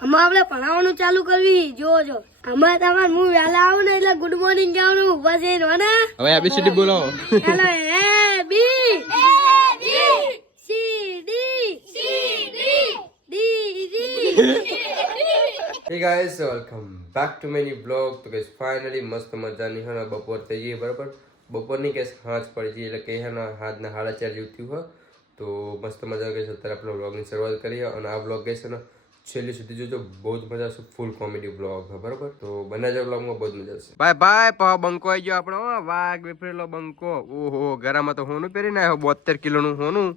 આમાં આપણે ભણાવવાનું ચાલુ કરવી. જો જો આમાં તમારે હું વહેલા આવું ને એટલે ગુડ મોર્નિંગ કહેવાનું. ઊભા છે ને. હવે એબીસીડી બોલો hello A B C D D D hey guys welcome back to my blog તો ગાઈસ ફાઇનલી મસ્ત મજાની હે બપોર થઈ ગઈ બરાબર? બપોરની કેસ હાથ પડી ગઈ એટલે કે હે ને હાથના હાડા ચાર જેવું થયું હોય તો મસ્ત મજા ગઈ અત્યારે આપણે બ્લોગની શરૂઆત કરીએ અને આ બ્લોગ ગઈ છે ને છેલ્લી સુધી જોજો. બહુ જ મજા આવશે. ફૂલ કોમેડી બ્લોગ છે બરાબર? તો બંને જ બ્લોગમાં બહુ જ મજા આવશે. બાય બાય પા બંકો આવી ગયો આપણો હો, વાઘ વિફરેલો બંકો. ઓહો ગરામાં તો હોનું પહેરીને આવ્યો બોતેર કિલોનું હોનું.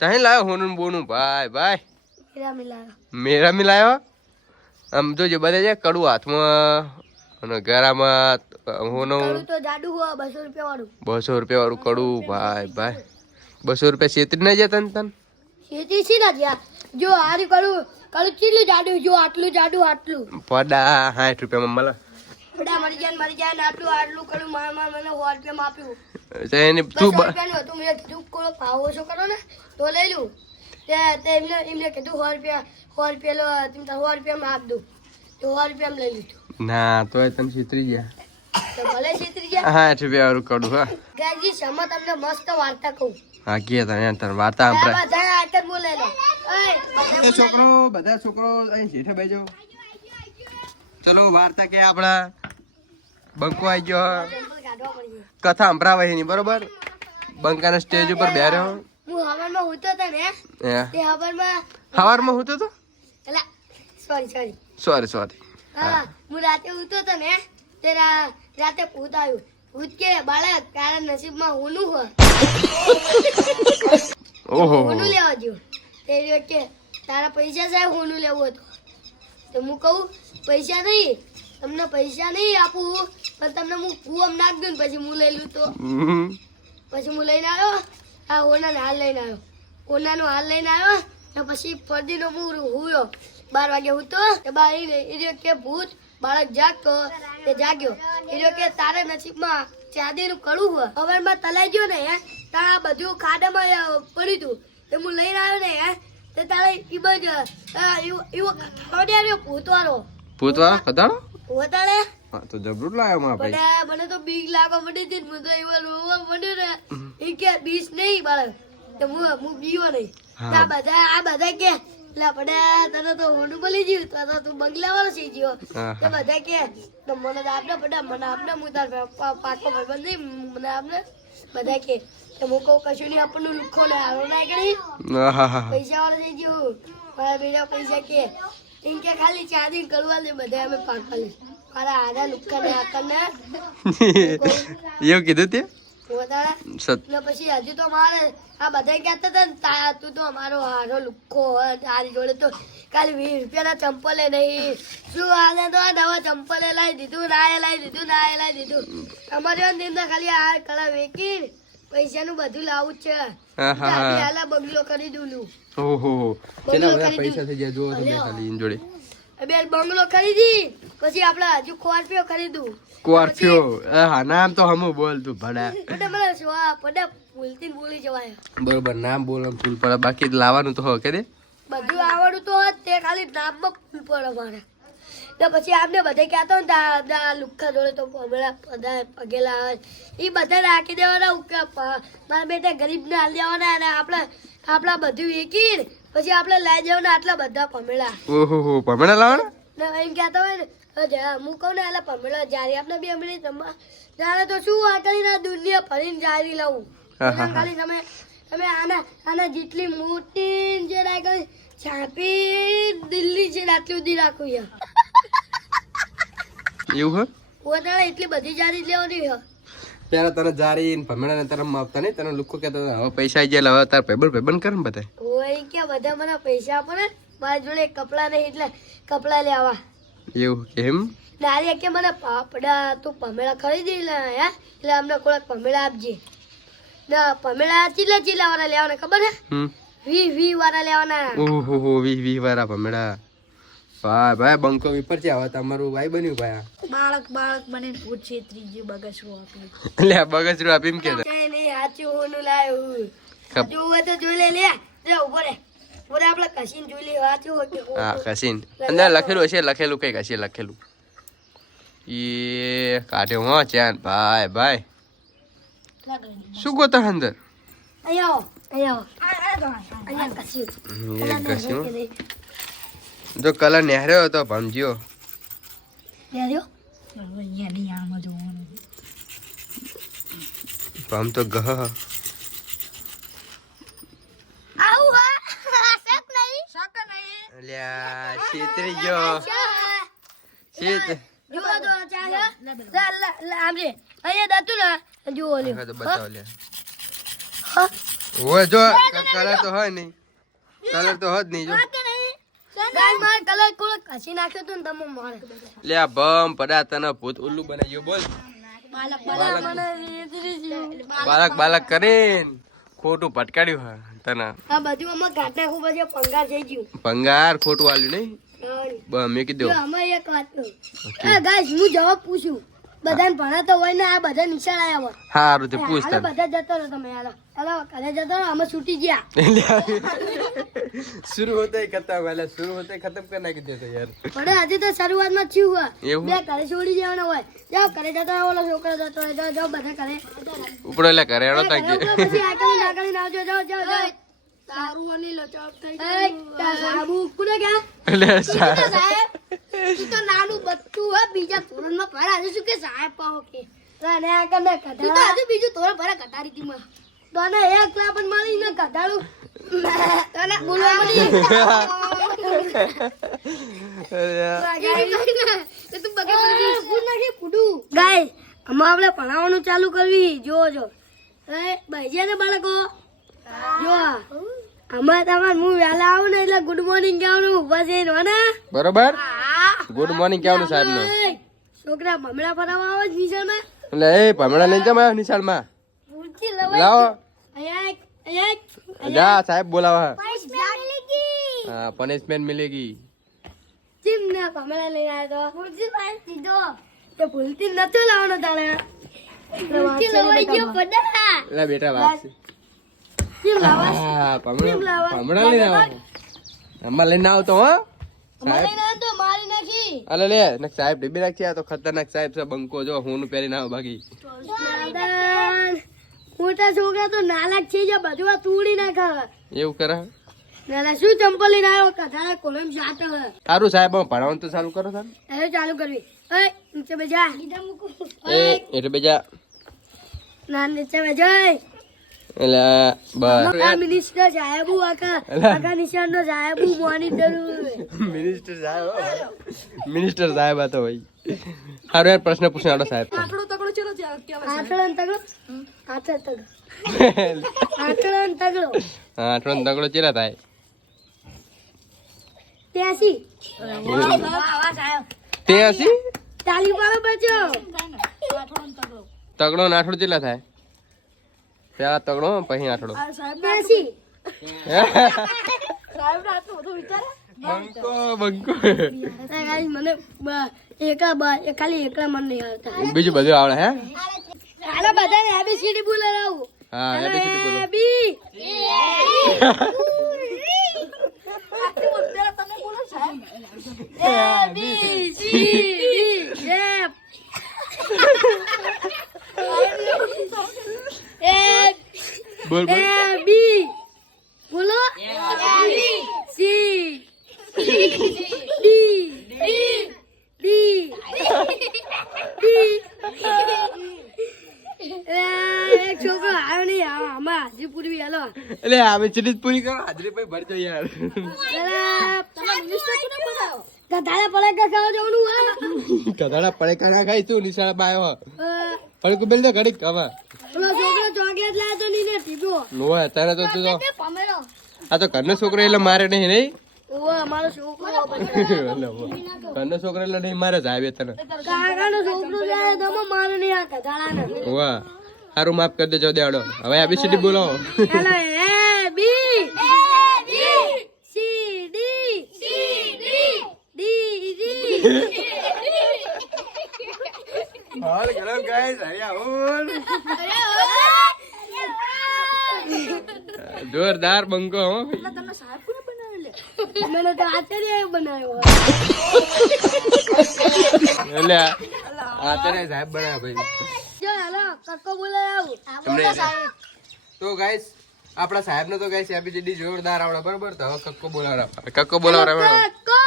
ચાહી લાવ્યો હોનું ને બોનું. ભાઈ ભાઈ મીરા મિલાયો. મેરા મિલાયો? આમ જોજો બધે છે કડું હાથમાં અને ગરામાં હોનું. કરું તો જાડુ હોય બસો રૂપિયા વાળું. બસો રૂપિયા વાળું કડું. ભાઈ ભાઈ બસો રૂપિયા છેતરી ના જતા ને તન? ખેતી છે ને જ્યાં? જો આરી કરું કરું કેટલું જાડુ જો આટલું જાડુ આટલું. પડા સાઠ રૂપિયામાં મળે બધા મરી જાય ને મરી જાય આટલું આટલું કરું માર માર મને સો રૂપિયામાં આપ્યું. તે એને તું રૂપિયાનું હતું મેં કીધું કોળો ભાવ ઓછો કરો ને તો લઈ લઉં. તે તે એમને એમને કીધું સો રૂપિયા સો રૂપિયા લો તમે સો રૂપિયામાં આપ દઉં. તો સો રૂપિયામાં લઈ લીધું. ના તો એ તને છેતરી ગયા. તો ભલે છેતરી ગયા. સાઠ રૂપિયા વાળું કડું હા. ગાજી સમા તમને મસ્ત વાર્તા કહું? હા કે તને અંતર વાર્તા આપણે. છોકરો બધા છોકરો અહીં શેઠે બેજો. ચલો વાર્તા કે આપણા બંકો આવી ગયો. કથા સંભળાવે એની બરોબર? બંકાના સ્ટેજ ઉપર બેર્યો હું હવારમાં હોતો તો ને હે? તે હવારમાં સવારમાં હું તો? એટલે સોરી સોરી સોરી સોરી હા હું રાતે હોતો તો ને તે રાતે ભૂત આવ્યું. ભૂત બાળક તારા નસીબમાં હોનું હોય. ઓહો. હોનું લેવા જો તે કે તારા પૈસા સાહેબ હોનું લેવું હતું. તો હું કહું પૈસા નહીં તમને પૈસા નહીં આપું પણ તમને હું કુવમ નાખ દઉં ને પછી હું લઈ લઉં તો. પછી હું લઈને આવ્યો આ હોનાનો હાલ લઈને આવ્યો. હોનાનો હાલ લઈને આવ્યો ને પછી ફરદીનો હું હુયો. બાર વાગે હું તો બા એ કે ભૂત બાળક જાગતો તે જાગ્યો. એ કે તારે નસીબમાં ચાંદીનું કડું હોય. હવારમાં તલાઈ ગયો ને હે. તારે આ બધું ખાડામાં પડ્યું હતું તે હું લઈને આવ્યો ને હે. તે તારે ઈ બજ એવો એવો ભૂતવાળો. ભૂતવાળો? ભૂતવાળા? વધારે તો જબરું લાયો માં ભાઈ. મને મને તો બીક લાગવા મળી હતી ને હું તો એવો રોવા મળ્યો ને. એ કે બીસ નહીં બાળક. તો હું હું બીવો નહીં. આ બધા આ બધા કે લા પડ્યા તને તો હોનું બોલી ગયું તો તો બંગલા વાળો થઈ ગયો. તો બધા કે મને આપને પડ્યા મને આપને હું તાર પાકો ભાઈબંધ નહીં મને આપને. બધા કે હું કહું કશું નહીં આપણને લુખો ને હારો ના ગણી. પૈસા વાળો થઈ ગયું. મારા બીજા પૈસા કે એમ કે ખાલી ચાંદી કરવા દે બધા અમે પાક લે મારા આધા લુખ્ખા ને આકર ને એવું કીધું તે? પછી હજુ તો મારે આ બધા કહેતા હતા ને તું તો અમારો હારો લુખ્ખો તારી જોડે તો ખાલી વીસ રૂપિયાના ચંપલે નહીં. શું હાલે તો આ નવા ચંપલે લાવી દીધું નાએ લાવી દીધું નાએ લાવી દીધું. અમારે અંદર ખાલી આ કલા વેકી પૈસાનું બધું લાવું છે. હાલા બંગલો કરી દઉં ઓહો પૈસા થઈ ગયા જોવો તમે ખાલી જોડે. બે બંગલો ખરીદી પછી આપણે હજુ સ્કોર્પિયો ખરીદું. સ્કોર્પિયો હા નામ તો હમું બોલ તું ભડા મને જવાય. બરોબર નામ બોલ પડે બાકી લાવવાનું તો હો કે દે બધું આવડું તો તે ખાલી નામમાં ફૂલ પડે મારે. પછી આપણે બધે કહેતો ને તા લુખ્ખા જોડે તો હમણાં બધા પગેલા આવે. એ બધા રાખી દેવાના ઉકા મારા બેટા ગરીબને હાલ દેવાના અને આપણે આપણા બધું વેકી પછી આપણે લઈ જવાના આટલા બધા પમેળા. ઓહો પમેળા ને એમ કહેતા હોય ને હું કહું ને એટલે પમેળા જારી આપણે બે મિનિટ જમવા ત્યારે તો શું આ કરીને દુનિયા ફરીને જારી હા. ખાલી તમે તમે આના આના જેટલી મોટી જે રાખી છાપી દિલ્હી છે આટલી સુધી રાખું યાર એવું હે? પોતાને એટલી બધી જારી લેવાની હે. ત્યારે તને જારી ભમણા ને તને માપતા નહીં તને લુકો કહેતા હતા, હવે પૈસા આવી ગયા હવે તાર પેબલ પેબલ કરે ને બધા. ઓય કે બધા મને પૈસા આપો ને મારા જોડે કપડા નહીં એટલે કપડા લેવા એવું કેમ નારી કે મને પાપડા તું પમેળા ખરીદી લે હે? એટલે અમને કોળક પમેળા આપજે. ના પમેળા ચીલા ચીલા વાળા લેવાના ખબર હે? વી વી વાળા લેવાના. ઓહો વી વી વાળા ભમણા ભાઈ ભાઈ બંકો વિપર છે હવે તમારું ભાઈ બન્યું ભાઈ? બાળક બાળક બને પૂછે ત્રીજી બગસવું આપ્યું. લે બગસરું આપીમ કે નહીં સાચું હોનું લાયું સાચું હોય તો જોઈ લે લે જો ઊભો રે. બોલે આપણે કશીને જોઈ લે વાંચ્યું હોય કે હા કસીન અંદર લખેલું હશે લખેલું કંઈક હશે લખેલું. એ કાઢ્યો હો ચેન ભાઈ ભાઈ. શું ગોતા અંદર? અહીંયા અહીંયા અહીંયા કશી જો કલર નેહર્યો હતો ભમજ્યો? ભમ તો ગહ. આવું હા? શક નહીં? શક નહીં. અલ્યા છેતરી ગયો. છેત જો તો ચાલે. અહીંયા દતું ને. જુઓ લ્યો. ઓય જો કલર તો હોય નહીં. કલર તો હોત નહીં જો. લે બમ પડા તને ભૂત ઉલ્લુ બનાવ્યો બોલ. બાલક મને વેદરી છે. બાલક બાલક કરીને ખોટું ભટકાડ્યું હા તને. આ બધું આમાં ઘાટ નાખું પછી પંગાર થઈ ગયું. ભંગાર ખોટું આલ્યું નહીં? હારી. બ મેં કીધું આમાં એક વાત. ગાઈસ હું જવાબ પૂછું. બધાને ભણાતો હોય ને આ બધા નિશાળ આયા હોય. સારું તે પૂછ બધા જતો રહો તમે હાલો. હાલો ઘરે જતો રહો અમે છૂટી ગયા शुरू होते ही खत्म पहले शुरू होते ही खत्म करना कि देते यार પણ આજે તો શરૂઆતમાં થયું હોય એવું? બે ઘરે છોડી જવાના હોય જાઓ ઘરે જતા રહો ઓલો છોકરો જતો હોય જાઓ જાઓ બધા ઘરે ઉપડો એટલે કરે હેડો તા ઘરે કે ઉપર પછી આગળ ને આગળ ને આવજો જાઓ જાઓ જાઓ તારું અને લચક થઈ ગયું સાબુ કુને ગયા એટલે સા- સાહેબ તું તો નાનું બચ્ચું હે બીજા ધોરણમાં ભરા હજુ શું કે સાહેબ પાવો કે અને આ કને કઢા તું તો હજુ બીજું ધોરણ ભરા કઢારી તી માં તને એક લાપન મળી ને કઢાળું. તને બોલવા મળી. ગાય આમાં આપણે ભણાવવાનું ચાલુ કરવી. જો જો એ બેસ્યા ને બાળકો. જો આમાં તમારે હું વહેલા આવું ને એટલે ગુડ મોર્નિંગ કહેવાનું. ઊભા છે ને? બરોબર? ગુડ મોર્નિંગ કહેવાનું સાહેબ ને છોકરા ભમણા ફરાવા આવે છે નિશાળમાં એટલે એ ભમણા લઈને જમા નિશાળમાં લાવો. જા સાહેબ બોલાવા પનિશમેન્ટ મિલેગી. હા પનિશમેન્ટ મિલેગી. જીમ ને કમળા લઈને આવ્યો તો. ભૂલથી પાસ દીધો. તો ભૂલથી નતો લાવવાનો તારે. ભૂલથી લવાઈ ગયો પડા લે બેટા વાગશે જીમ લાવા હા પમળા ભમણા લઈને આવો અમાર લઈને આવતો હો. મને ના તો મારી નાખી. અલે લે ને સાહેબ ડીબી રાખી આ તો ખતરનાક સાહેબ છે બંકો જો હું પહેરી ના બાકી. દાદા, મોટા છોકરા તો નાલાક છે જે બધું આ તૂડી નાખાવે એવું કરે? નાલા શું ચંપલ લઈને આવ્યો કથાળા કોલમ સાત હવે સારું સાહેબ હવે ભણાવવાનું તો ચાલુ કરો સાહેબ હવે ચાલુ કરવી. એ નીચે બેજા. એ એટલે બીજા. ના નીચે બેજા. એટલે બસ. આ મિનિસ્ટર સાહેબ આખા આખા નિશાન નો સાહેબ મોનિટર મિનિસ્ટર સાહેબ મિનિસ્ટર સાહેબ હતો ભાઈ. સારું યાર પ્રશ્ન પૂછને આડો સાહેબ. આટલો તગડો આટલો તગડો? આટલો તગડો. હા આટલો તગડો ચેલા થાય? ત્યાસી. તે હસી તાલી વાળો બચો તગડો ને આઠડો ચેલા થાય? પેલા તગડો પછી આઠડો બંકો બંકો. ગાઈસ મને એકલા બ- ખાલી એકલા મને નહીં આવતા બીજું બધું આવડે હે? હાલો બધાને એબીસીડી બોલાવું હા એબીસીડી બોલો. બી A B C D F A બોલ બોલ A B બોલો C D D D એક છોકરો આવ્યો નહીં આવા આમાં હાજી પૂરવી હાલો ચીલી પૂરી કરો. હાજરી ભાઈ ભરજો યાર. કધાડા પડે કે ખાવા જવાનું કધાડા કદાડા પડે કાકા ખાઈ તું નિશાળ બાયો પણ બેલ તો ઘડીક કવા પેલો છોકરો ચોકલેટ લાવતો તો નીને ટીપો નો અત્યારે તો તું આ તો ઘરનો છોકરો એટલે મારે નહીં નહીં? ઘરનો છોકરો એટલે નહીં મારે જ આવે તને. કાકાનો છોકરો જાય તો મારે નહીં આ ગધાડાને. વાહ સારું માફ કરી દેજો દેવડો. હવે એબીસીડી બોલો. Hello A B C D D D હાલ ગરમ ગાઈસ અહીંયા હોલ જોરદાર બંકો હો મને તો આચાર્ય બનાવ્યો એટલે આ સાહેબ બનાવ્યા ભાઈ. જો હેલો કક્કો બોલાય આવું. તો ગાઈસ આપણા સાહેબ નો તો ગાઈસ એબીસીડી જોરદાર આવડે બરોબર? તો હવે કક્કો બોલાવરા કક્કો બોલાવરા કક્કો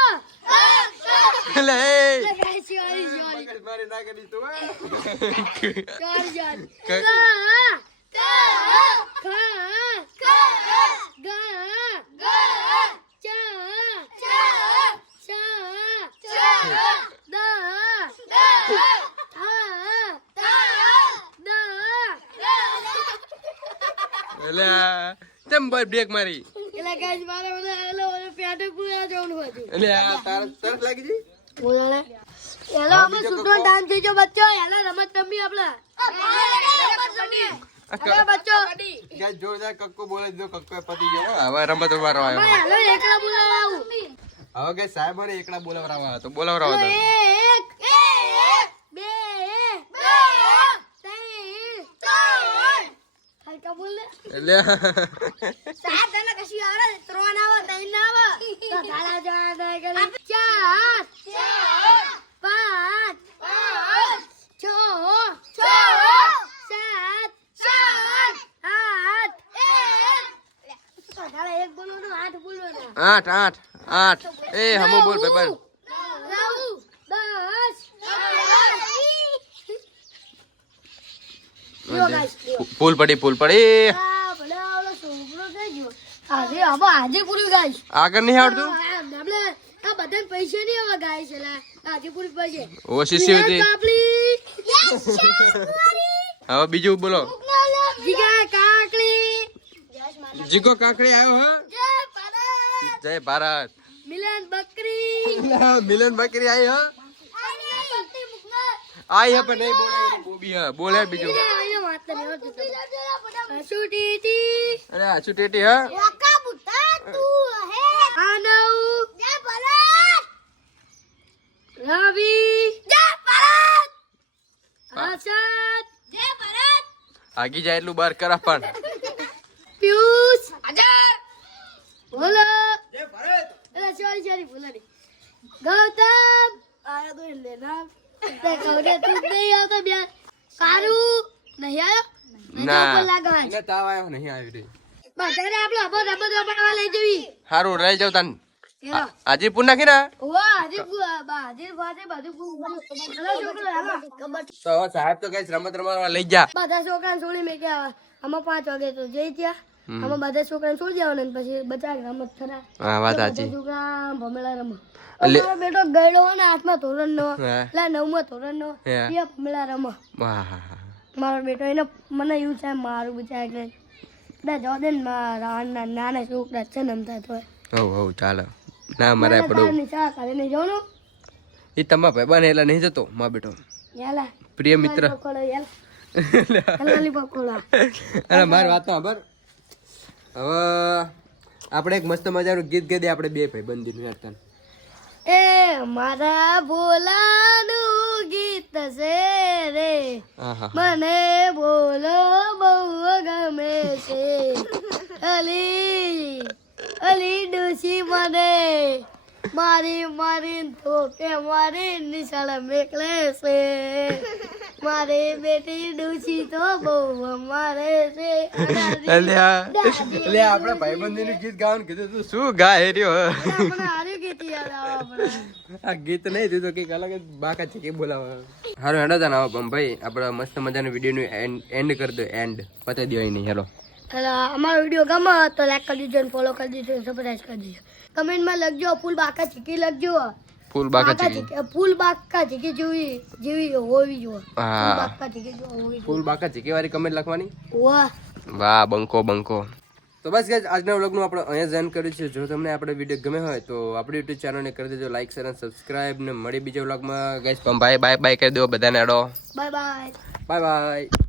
એટલે તેમ બ્રેક મારી? એટલે ગાઈસ મારે મને હેલો મને પેટે પૂરા જવાનું હતું એટલે આ તાર તરત લાગી ગઈ બોલાને હેલો અમે સુટો ડાન્સ થઈ બચ્ચો હેલો રમત રમી આપણે. હવે બચ્ચો. ગાઈસ જોરદાર કક્કો બોલાવી દીધો કક્કો પતી ગયો. હવે રમત વારો આવ્યો. હેલો એકલા બોલાવું હવે ગાઈસ સાહેબ મને એકલા બોલાવરાવા તો બોલાવરાવા તો. એક બે ત્રણ. હલકા બોલ એટલે સાત તને કશી આવે ત્રણ આવે ત્રણ ના આવે તો ધારા જવા દે કરે ચાર પાંચ છ સાત આઠ તો ધારા એક બોલવાનું આઠ બોલવાના આઠ આઠ આઠ. એ હમો બોલ ભાઈ. ફૂલ પડી ફૂલ પડી આ ભલા ઓલો છોકરો થઈ ગયો. આજે હવે આજે પૂરું ગાઈશ આગળ નહીં આવડતું? આપણે આ બધાને પૈસા નહીં હવે બીજું બોલો. જીગો કાકડી આવ્યો હા? જય ભારત. મિલન બકરી. મિલન બકરી આવી હા? આઈ હે પણ નહીં બોલે બોબી હે. બોલે બીજું. અરે આછું ટેટી. ભારત. રવિ. આસાદ આગી જાય એટલું બાર કરા પણ. પિયુષ. બોલો. સોરી સોરી બોલો નહીં ગૌતમ! આયા તો એટલે ના. તે કવરે તું નહીં આવતો બે કારુ નહીં આવ્યો? ના. લાગવા એને તાવ આવ્યો નહીં આવી રહી. બધાને આપણે અબો રમત રમવા લઈ જવી. સારું રહી જાવ તન. હેલો આજે પૂર નાખી ને? હાજી હાજી તો સાહેબ તો કઈ રમત રમવા લઈ જા બધા છોકરા છોડી મેં ગયા. આમાં પાંચ વાગે તો જઈ ત્યાં આમાં બધા છોકરાને છોડી જવાના ને પછી બચા રમત ખરા. હા વાત બધા સાચી. છોકરા ભમેલા રમો એટલે- બેટો ગયડો ને આઠમા ધોરણ નો એટલે નવમા ધોરણ નો એ ભમેલા રમો. મારો બેટો એને મને એવું છે મારું બચા એટલે. બે જો દે ને મારા નાના નાના છોકરા છે ને થાય તો હવ હવ ચાલો. ના મારે પડો. ચા કરીને જવાનું. એ તમારા ભાઈ બને એટલે નહીં જતો મા બેટો. પ્રિય મિત્ર. અરે મારી વાત તો ખબર હવે આપણે એક મસ્ત મજાનું ગીત ગાઈ દે આપણે બે ભાઈ બંધીનું યાર એ મારા ભોલાનું ગીત છે રે. મને બોલો બહુ ગમે છે. અલી અલી ડોસી મને મારી મારી તો કે મારી નિશાળ મેકલે છે. મારે બેટી ડોસી તો બહુ મારે છે. એટલે એટલે આપણે ભાઈબંધીનું ગીત ગાવાનું કીધું તું. શું ગાય રહ્યો હારી ગીત આવે આ ગીત નહીં દીધું કંઈક અલગ જ બાકા છે કે બોલાવે. હારું હેડો તને હવે ભાઈ આપણે મસ્ત મજાનું વિડીયોનું એન્ડ કરી દો એન્ડ પતાવી દો નહીં હેલો. અમારો વીડિયો ગમે તો લાઈક કરી દીજો ફોલો કરી દીજો અને કરી દીજો. કમેન્ટમાં લખજો ફૂલ બાકા ચીકી લખજો. ફૂલ બાકા ચીકી. ફૂલ બાકા ચીકી જેવી જેવી હોવી જોઈએ. ફૂલ હા. બાકા ચીકી હોવી ફૂલ બાકા ચીકી વાળી કમેન્ટ લખવાની? વાહ. વાહ બંકો બંકો. તો બસ ગાઈઝ આજના વ્લોગનું આપણે અહીંયા જ end કર્યું છે. જો તમને આપણે વીડિયો ગમે હોય તો આપણી યુટ્યુબ ચેનલને કરી દેજો લાઈક શેર અને સબસ્ક્રાઇબ ને મળી બીજા વ્લોગમાં. ગાઈઝ પણ બાય બાય બાય કરી દો બધાને અડો બાય બાય બાય બાય